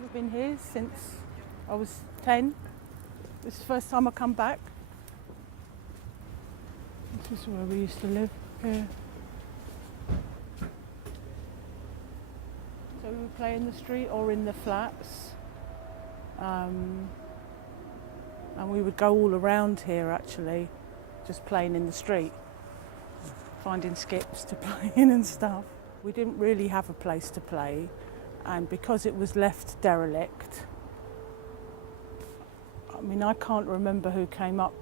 haven't been here since I was 10. This is the first time I come back. This is where we used to live, here. So we would play in the street or in the flats. And we would go all around here actually, just playing in the street, finding skips to play in and stuff. We didn't really have a place to play, and because it was left derelict, I mean, I can't remember who came up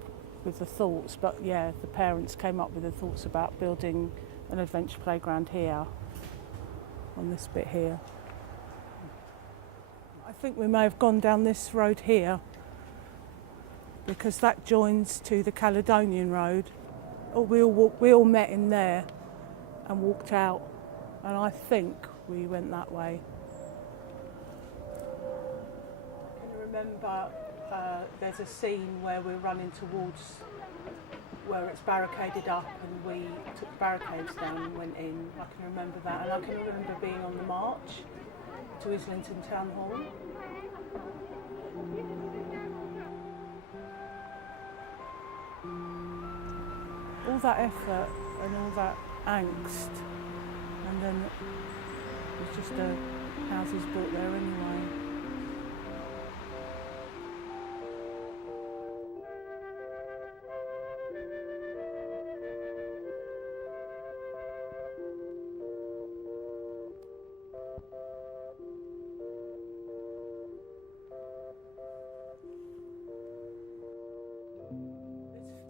with the thoughts, but yeah, the parents came up with the thoughts about building an adventure playground here, on this bit here. I think we may have gone down this road here, because that joins to the Caledonian Road. We all met in there and walked out, and I think we went that way. Can you remember there's a scene where we're running towards where it's barricaded up, and we took barricades down and went in. I can remember that, and I can remember being on the march to Islington Town Hall. All that effort and all that angst, and then it's just houses built there anyway.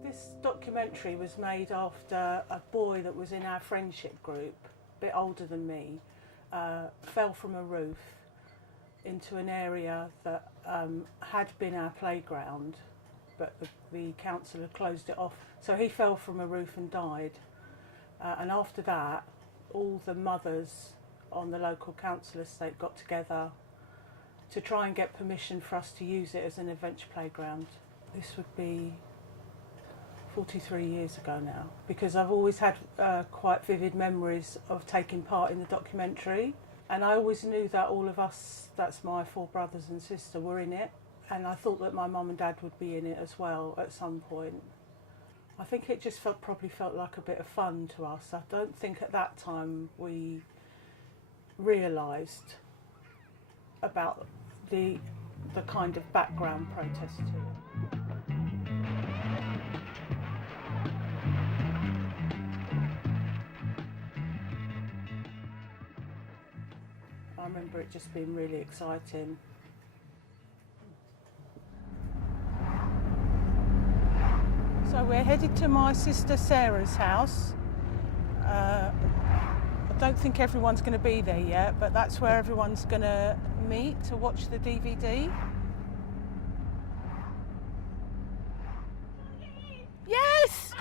This documentary was made after a boy that was in our friendship group, a bit older than me, fell from a roof into an area that had been our playground, but the council had closed it off. So he fell from a roof and died. And after that, all the mothers on the local council estate got together to try and get permission for us to use it as an adventure playground. This would be 43 years ago now, because I've always had quite vivid memories of taking part in the documentary, and I always knew that all of us, that's my 4 brothers and sister, were in it, and I thought that my mum and dad would be in it as well at some point. I think it just probably felt like a bit of fun to us. I don't think at that time we realised about the kind of background protest to it. I remember it just being really exciting. So we're headed to my sister Sarah's house. I don't think everyone's going to be there yet, but that's where everyone's going to meet to watch the DVD. Yes!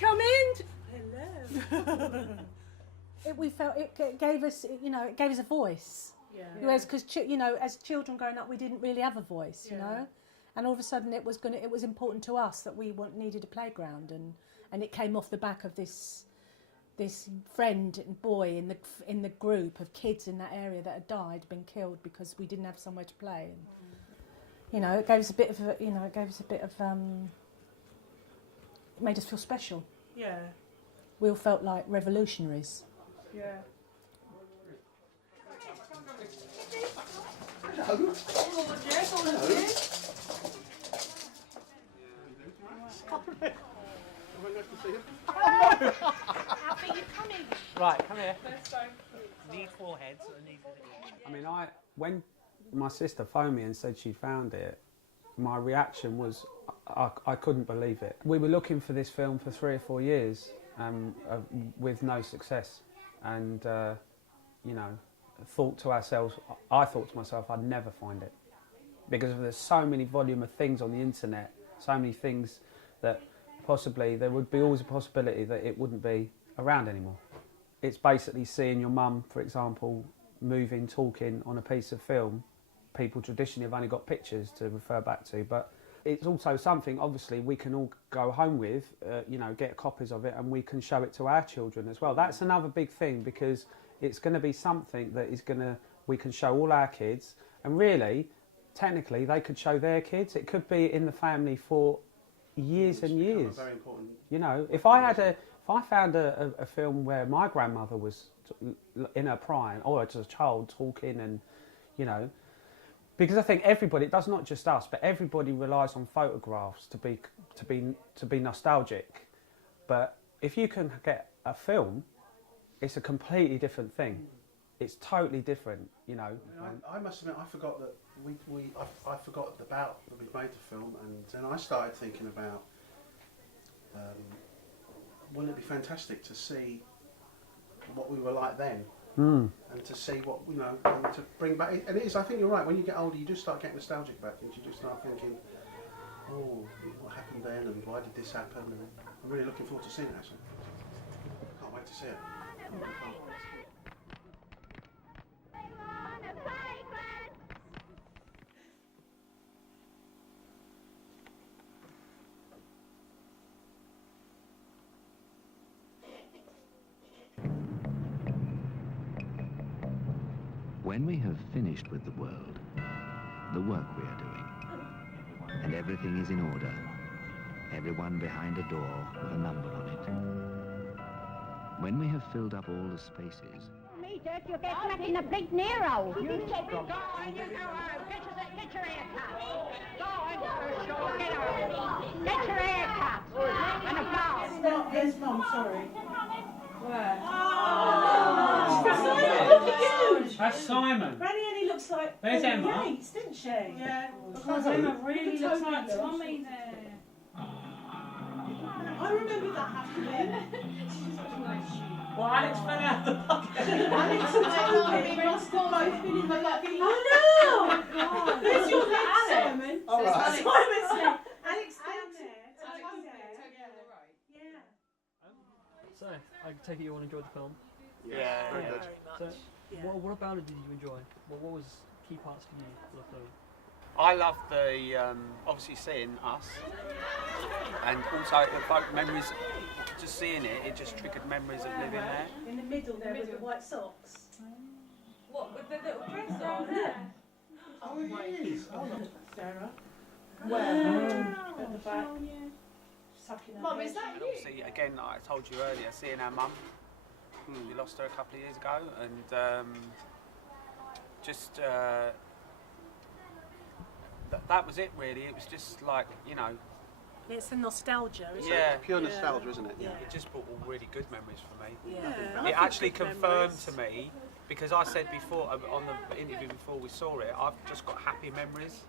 Come in! Hello. We felt it gave us, it gave us a voice. Yeah. Whereas, because as children growing up, we didn't really have a voice, you know, and all of a sudden it was important to us that we needed a playground, and it came off the back of this friend and boy in the group of kids in that area that had died, been killed because we didn't have somewhere to play, and it gave us a bit of it made us feel special. Yeah. We all felt like revolutionaries. Yeah. Hello. Right, come here. Need 4 heads. I mean, when my sister phoned me and said she found it, my reaction was I couldn't believe it. We were looking for this film for 3 or 4 years with no success, and I thought to myself I'd never find it, because there's so many volume of things on the internet, so many things that possibly there would be always a possibility that it wouldn't be around anymore. It's basically seeing your mum, for example, moving, talking on a piece of film. People traditionally have only got pictures to refer back to, but it's also something, obviously, we can all go home with, you know, get copies of it, and we can show it to our children as well. That's another big thing, because it's going to be something that we can show all our kids, and really, technically, they could show their kids. It could be in the family for years and years. Very important. You know, if I found a film where my grandmother was in her prime, or as a child talking, and you know, because I think everybody, it does not just us, but everybody relies on photographs to be nostalgic. But if you can get a film, it's a completely different thing. It's totally different, you know. I must admit, I forgot that I forgot about that we made the film, and then I started thinking about wouldn't it be fantastic to see what we were like then, and to see what, you know, and to bring back. And it is. I think you're right. When you get older, you just start getting nostalgic about things. You just start thinking, oh, what happened then, and why did this happen? And I'm really looking forward to seeing it. Actually, can't wait to see it. When we have finished with the world, the work we are doing, and everything is in order, everyone behind a door with a number on it. When we have filled up all the spaces... Me, Dirk, you'll get stuck in the big Nero. Go on, you go home. Get your hair cut. Go on, get home. Get your hair cut. And a bow. Here's Mum, sorry. Where? That's Simon. Granny only looks like There's Emma. Yates, didn't she? Yeah. Because Emma really looks like Tommy there. I remember that happening. Well, Alex fell out of the bucket. Alex and Tommy must have both been in the bucket. Oh no! There's your leg, Simon. All right. Simon's leg. Alex down there. Toby there. Yeah. So, I take it you all enjoyed the film? Yeah, very good. So, what about it did you enjoy? What was key parts for you for the film? I loved the obviously seeing us, and also the folk memories. Just seeing it, it just triggered memories of living there. In the middle there with the white socks. What, with the little dress on there? Oh, it is. Oh, look. Sarah. Where? At the back. Sucking her Mum, head. is that And you? obviously, again, like I told you earlier, seeing our mum. We lost her a couple of years ago, and just that was it really. It was just like, you know. It's the nostalgia, isn't Yeah. it? Pure nostalgia, isn't it? Yeah. It just brought all really good memories for me. Yeah. It actually confirmed to me, because I said before on the interview before we saw it, I've just got happy memories,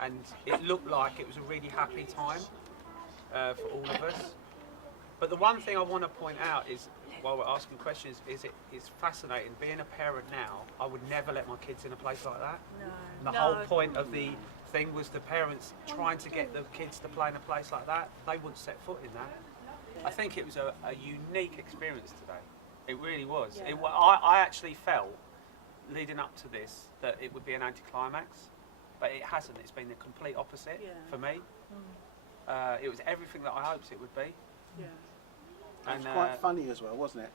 and it looked like it was a really happy time for all of us. But the one thing I want to point out is, while we're asking questions, it's fascinating. Being a parent now, I would never let my kids in a place like that. No. The whole point of the thing was the parents trying to get the kids to play in a place like that. They wouldn't set foot in that. I think it was a unique experience today. It really was. Yeah. I actually felt, leading up to this, that it would be an anticlimax, but it hasn't. It's been the complete opposite for me. It was everything that I hoped it would be. Yeah. It was quite funny as well, wasn't it?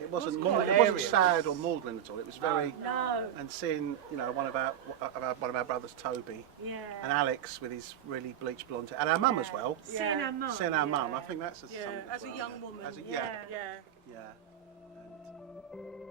It wasn't quite it wasn't hilarious. sad or maudlin at all. It was very. No. And seeing, you know, one of our brothers, Toby, Yeah. and Alex with his really bleached blonde hair, and our mum as well. Seeing our mum. Seeing our mum, I think that's Yeah. something As a well. young woman. As a, Yeah. yeah. Yeah. Yeah. And